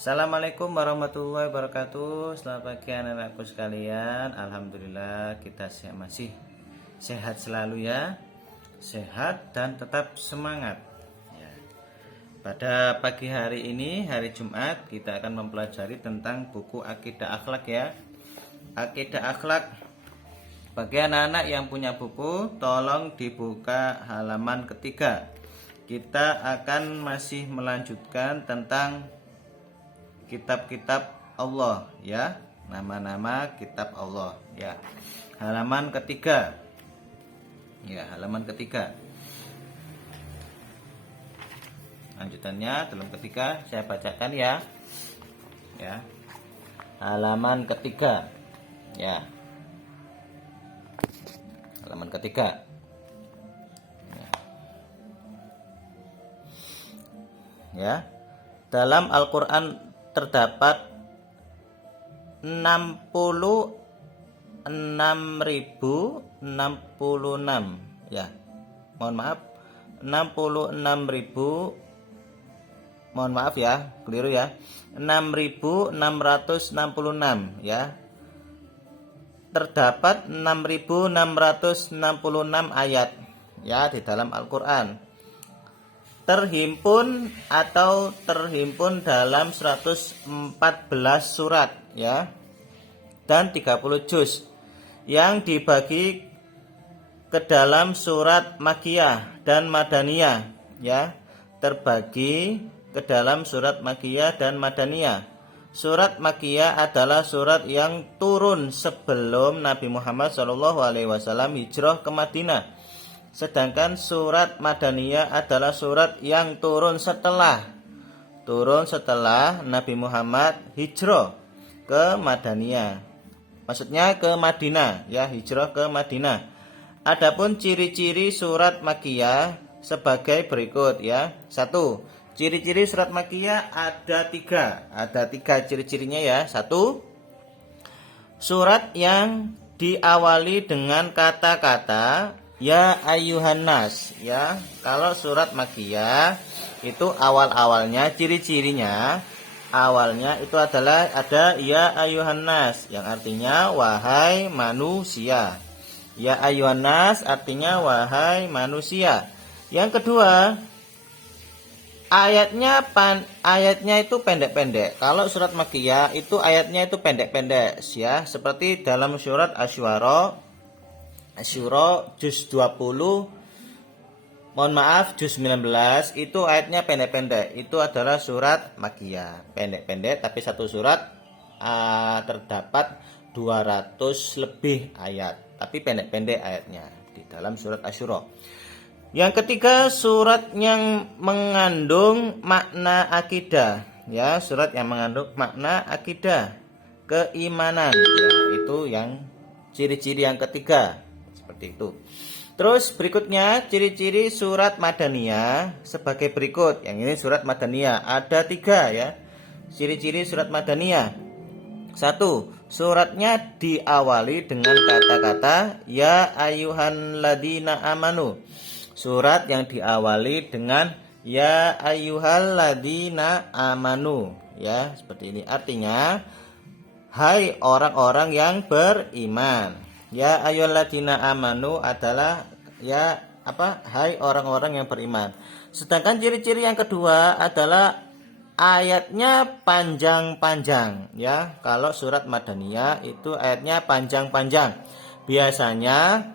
Assalamualaikum warahmatullahi wabarakatuh. Selamat pagi anak-anakku sekalian. Alhamdulillah kita masih sehat selalu ya. Sehat dan tetap semangat ya. Pada pagi hari ini, hari Jumat, kita akan mempelajari tentang buku Akidah Akhlak ya. Akidah Akhlak. Bagi anak-anak yang punya buku, tolong dibuka halaman ketiga. Kita akan masih melanjutkan tentang kitab-kitab Allah ya, nama-nama kitab Allah ya. Halaman ketiga. Ya, halaman ketiga. Lanjutannya dalam ketiga saya bacakan ya. Ya. Halaman ketiga. Ya. Halaman ketiga. Ya. Dalam Al-Qur'an terdapat 66.066 ya. Mohon maaf, 66.000, mohon maaf ya, keliru ya. 6.666 ya. Terdapat 6.666 ayat ya di dalam Al-Qur'an. Terhimpun dalam 114 surat ya, dan 30 juz yang dibagi ke dalam surat Makkiyah dan Madaniyah ya, terbagi ke dalam surat Makkiyah dan Madaniyah. Surat Makkiyah adalah surat yang turun sebelum Nabi Muhammad SAW hijrah ke Madinah. Sedangkan surat Madaniyah adalah surat yang turun setelah Nabi Muhammad hijrah ke Madaniyah. Maksudnya ke Madinah ya, hijrah ke Madinah. Adapun ciri-ciri surat Makkiyah sebagai berikut ya. 1. Ciri-ciri surat Makkiyah ada tiga ciri-cirinya ya. 1. Surat yang diawali dengan kata-kata ya ayyuhan nas ya. Kalau surat Makkiyah itu awal-awalnya, ciri-cirinya awalnya itu adalah ada ya ayyuhan nas, yang artinya wahai manusia. Ya ayyuhan nas artinya wahai manusia. Yang kedua, ayatnya itu pendek-pendek. Kalau surat Makkiyah itu ayatnya itu pendek-pendek ya, seperti dalam surat Asy-Syura juz 20, mohon maaf juz 19, itu ayatnya pendek-pendek. Itu adalah surat Makkiyah. Pendek-pendek tapi satu surat terdapat 200 lebih ayat, tapi pendek-pendek ayatnya di dalam surat Asy-Syura. Yang ketiga, surat yang mengandung makna akidah ya, surat yang mengandung makna akidah, keimanan ya, itu yang ciri-ciri yang ketiga. Seperti itu. Terus berikutnya ciri-ciri surat Madaniyah sebagai berikut. Yang ini surat Madaniyah ada 3 ya. Ciri-ciri surat Madaniyah. 1. Suratnya diawali dengan kata-kata ya ayyuhan ladina amanu. Surat yang diawali dengan ya ayyuhal ladina amanu ya, seperti ini. Artinya hai orang-orang yang beriman. Ya ayyuhalladzina amanu adalah ya hai orang-orang yang beriman. Sedangkan ciri-ciri yang kedua adalah ayatnya panjang-panjang ya. Kalau surat Madaniyah itu ayatnya panjang-panjang. Biasanya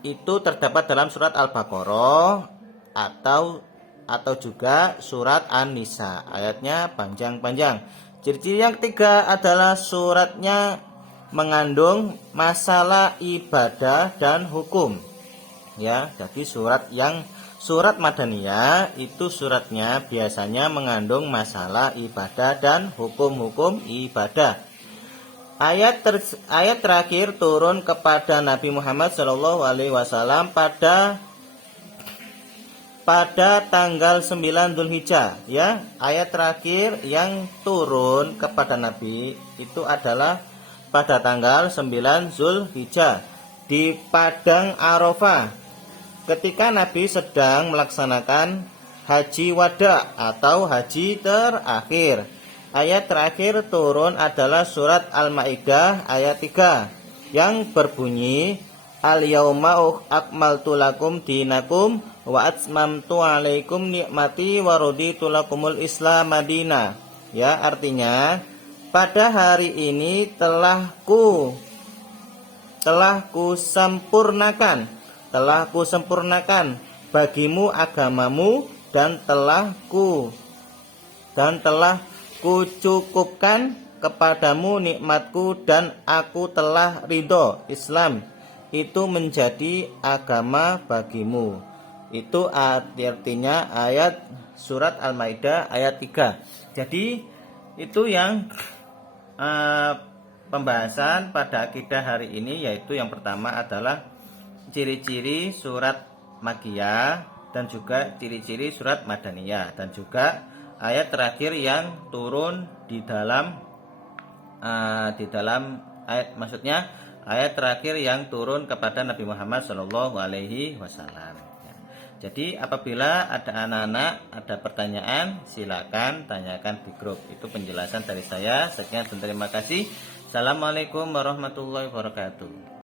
itu terdapat dalam surat Al-Baqarah atau juga surat An-Nisa. Ayatnya panjang-panjang. Ciri-ciri yang ketiga adalah suratnya mengandung masalah ibadah dan hukum ya. Jadi surat Madaniyah itu suratnya biasanya mengandung masalah ibadah dan hukum-hukum ibadah. Ayat terakhir turun kepada Nabi Muhammad SAW pada tanggal 9 Dzulhijjah ya. Ayat terakhir yang turun kepada Nabi itu adalah pada tanggal 9 Dzulhijjah di Padang Arafah, ketika Nabi sedang melaksanakan haji wada atau haji terakhir. ayat terakhir turun adalah surat Al-Maidah ayat 3 yang berbunyi Al-yauma akmaltu lakum dinakum wa atmamtu alaikum nikmati wa raditu lakumul Islam madina. Ya, artinya pada hari ini telah ku sempurnakan bagimu agamamu dan telah kucukupkan kepadamu nikmatku dan aku telah ridho Islam itu menjadi agama bagimu. Itu artinya ayat surat Al-Maidah ayat 3. Jadi itu yang pembahasan pada akidah hari ini, yaitu yang pertama adalah ciri-ciri surat Makkiyah dan juga ciri-ciri surat Madaniyah, dan juga ayat terakhir yang turun di dalam ayat, maksudnya ayat terakhir yang turun kepada Nabi Muhammad Shallallahu Alaihi Wasallam. Jadi apabila ada anak-anak ada pertanyaan, silakan tanyakan di grup. Itu penjelasan dari saya. Sekian dan terima kasih. Assalamualaikum warahmatullahi wabarakatuh.